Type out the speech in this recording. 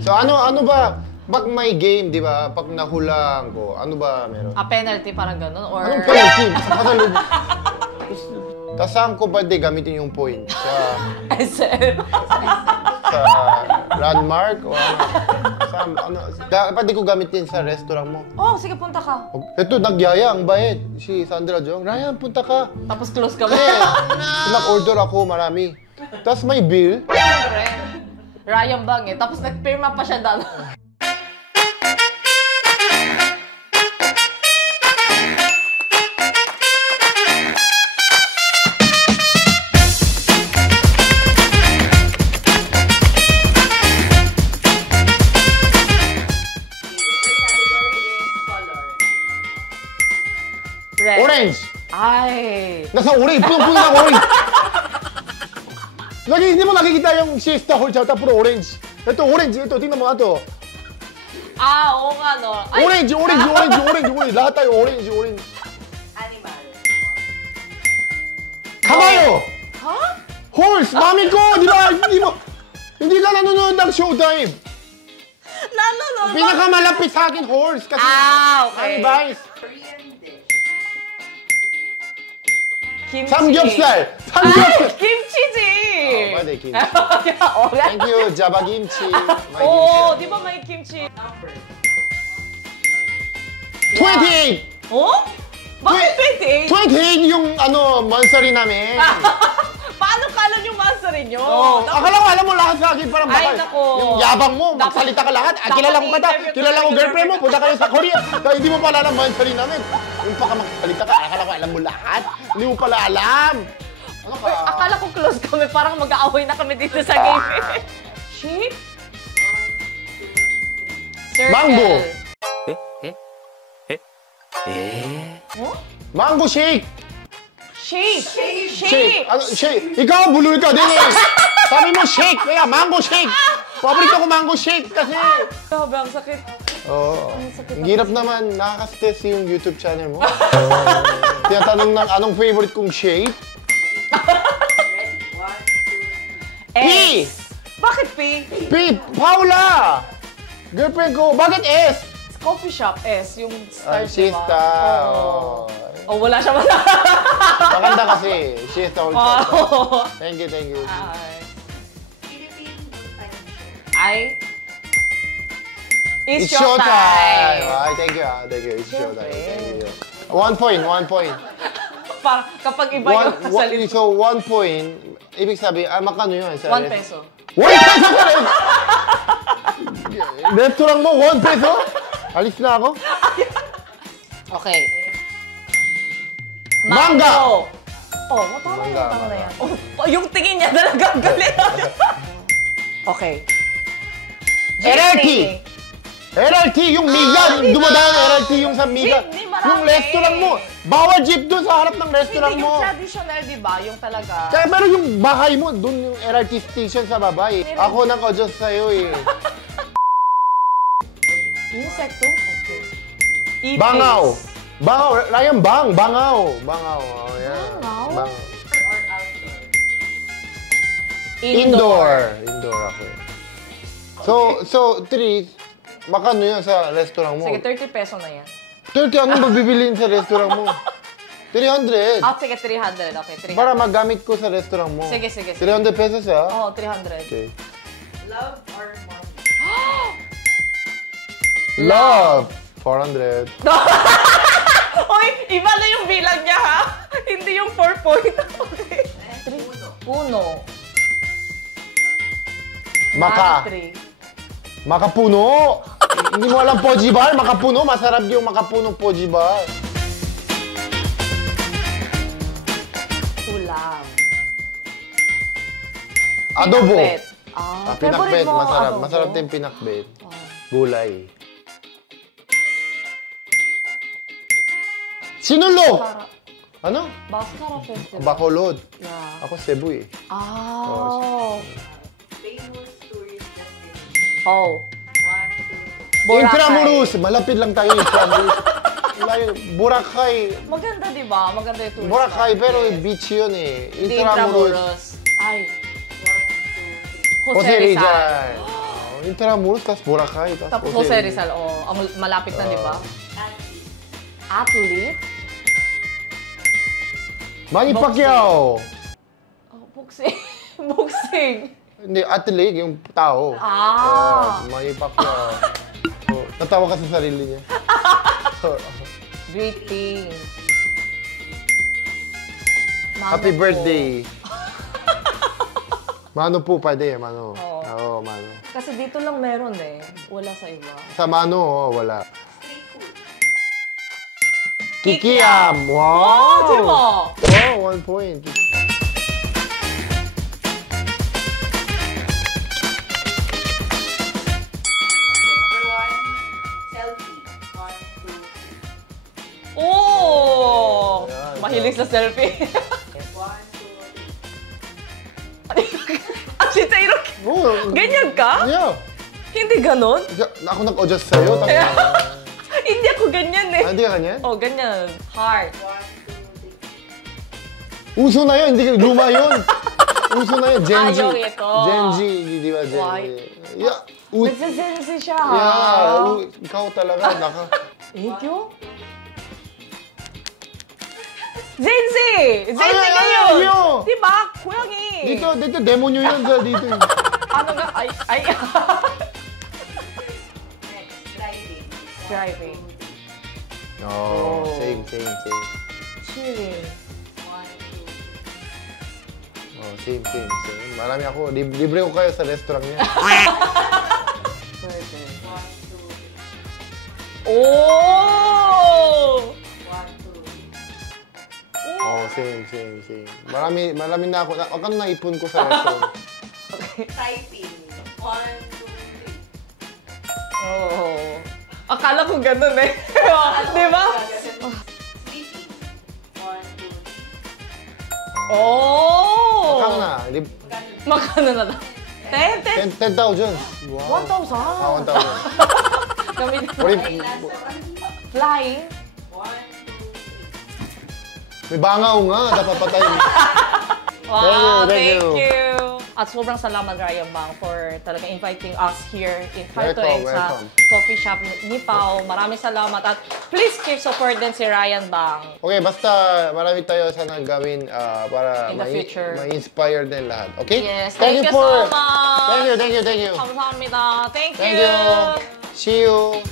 So ano ba? Pag may game, di ba? Pag nahulaan ko, ano ba meron? Penalty, parang gano'n? Or... Anong penalty? Tapos saan ko ba gamitin yung point? Sa... SM? Sa landmark? O ano? Dapat di ko gamitin sa restaurant mo. Oh, sige, punta ka. Ito, nagyaya, ang bait. Si Sandra Jong, Ryan, punta ka. Tapos close ka ba? Nag-order ako, marami. Tapos may bill. Siyempre. Ryan Bang eh. Tapos nagpirma pa siya doon. Orange! Ay! Nasa orange! Punong-puno na orange! Hindi mo nakikita yung siesta hall siya, puro orange. Ito, orange. Ito, tingnan mo nga ito. Oo nga, no? Ay. Orange! Lahat tayo orange. Animal. Kabayo! Ha? Horse! Mami ko! Di ba? Hindi ka nanonood ng Showtime. Nanonood? Pinakamalapit sa akin, horse. Kasi, okay. Vice. Korean dish. Kimchi. Samgyeopsal! Kimchi ji! Pwede, kimchi. Okay. Thank you, Java Kimchi. May Oo, kimchi. di ba may kimchi? Number. 28! Oh? Bakit 28? 28 yung monthsary namin. Paano ka alam yung master nyo? Oh, akala ko alam mo lahat sa akin, parang Ay, bakal. nako. Yung yabang mo, magsalita ka lahat. Kilala ko kita, kilala ko girlfriend mo, punta kayo sa Korea. Hindi mo pala alam monthsary namin. Yung pa ka magsalita ka, akala ko alam mo lahat. Hindi mo pala alam. Ano ka? Akala ko close kami, parang mag-aaway na kami dito sa game. Shape? Circle. Mango. Huh? Mango shake. Shake! Shake. Ano, shake. Ikaw, bulol ka din eh. Sabi mo shake, kaya mango shake. Paborito ko mango shake kasi. Grabe, ang sakit. Oo. Ang hirap naman, nakaka-stress yung YouTube channel mo. Tinatanong ng anong favorite kong shape. Ready? 1, 2, 3. P! Bakit P? P! Paula! Girlfriend ko, bakit S? Coffee shop S, yung stars, diba? Siesta. Oo. Oh, wala siya wala. Maganda kasi. Siesta all siesta. Oh. Thank you. Philippine time show. Ay. It's It's showtime. Ay, thank you. It's Siyempre. showtime. Thank you. 1 point. Para kapag iba yung salita. So, 1 point, ibig sabihin, makano yun? 1 peso. 1 peso pa rin! Restaurant mo, 1 peso? Alis na ako. Okay. Manga! Oh, tama Manga. na yan. Oh, yung tingin niya talagang galit. Okay. LRT! LRT, yung Miga, dumadaan LRT yung sa Miga. Jeep, di marami. Yung restaurant mo, bawal jeep dun sa harap ng restaurant Hindi, mo. yung traditional, di ba? Yung talaga. Kaya pero yung bahay mo, dun yung LRT station sa baba eh. Ako nag-adjust sa'yo eh. Insekto? Okay. Ipis. Bangaw! Ryan, bangaw! Oh, yeah. Bangaw? Or outdoor? Indoor ako eh. So, 3, makano yan sa restaurant mo? Sige, 30 peso na yan. 30, anong magbibiliin sa restaurant mo? 300. Sige, 300. Okay, 300. Para magamit ko sa restaurant mo. Sige. 300 pesos ha? Oo, 300. Okay. Love or money? Love! 400. Uy, iba na yung bilang niya ha? Hindi yung 4 point. Okay. Puno. Makapuno! Hindi mo alam Poji Bar? Makapuno? Masarap yung makapunong Poji Bar. Ulam. Adobo. Pinakbet. Pinakbet. favorite mo, Masarap. adobo? Masarap din pinakbet. Gulay. Sinulog! Ano? Bhaskara Festival. Bacolod. Yeah. Ako Cebu eh. Famous tourist destination? 1, 2, Boracay. Intramuros! Malapit lang tayo Intramuros. Boracay. Maganda, di ba? Maganda yung tourist. Boracay, spot. pero Yes. beach yun eh. Hindi Intramuros. Ay. 1, 2, 3. Jose Rizal. Intramuros, tapos Boracay, Tapos Jose Rizal, malapit na, di ba? Athlete. Athlete? Manny Pacquiao! Oh, boxing. Boxing. Hindi, athlete, yung tao. Manny Pacquiao. Natawa ka sa sarili niya. Greeting. Happy Mano birthday! Mano po, pwede eh, Mano. Oo. Oo, Mano. Kasi dito lang meron eh. Wala sa iba. Sa Mano, wala. Street food. Kikiam! Wow! Oh, diba? Wow, 1 point. Number 1, selfie. 1, 2, 3. Oh! Ayan, Mahilig sa selfie. 1, 2, 3. Si Tairo, Oh, ganyan ka? yeah. Hindi ganon? Ako nag-adjust sa'yo. Hindi ako ganyan eh. Hindi ka ganyan? Oh, ganyan. Heart. 1, 2, 3. Uso na yun, hindi luma yun. Uso na yun, Gen Z. Ayaw ito. Gen Z, di ba Gen Why? Z? Yeah. Nagsasensi siya ha? Yeah, ikaw talaga, Thank you. Zenzi! Zenzi Ay, kayo! ay, yun! Diba? Kuyangi! Dito, demonyo yun sa dito. Ano nga? Ay. Next, driving. Driving. Oh, same. Cheering. 1, 2, 3. Oh, same. Marami ako. Libre ko kayo sa restaurant niya. Burger. 1, 2, 3. Oh! 1, 2, 3. Oh, same. Marami na ako. Ako na naipon ko sa restaurant. Typing. 1, 2, 3. Oh. Akala ko ganun eh. Di ba? Sleeping. 1, 2, 3. Oh! Ako na. Makano na lang. 10? 10,000. Wow. 1,000. Ah, 1,000. Kami Okay, last one. flying. 1, 2, 3. May bangaw nga. Dapat patayin. Wow, Thank you. thank you. At sobrang salamat, Ryan Bang, for talaga inviting us here in Harto Welcome, sa welcome. coffee shop ni Pao. Maraming salamat. At please keep support din si Ryan Bang. Okay, basta marami tayo sana gawin para In the future. ma-inspire din lahat. Okay? Yes, thank you so much. Thank you. 감사합니다. Thank Thank you. See you.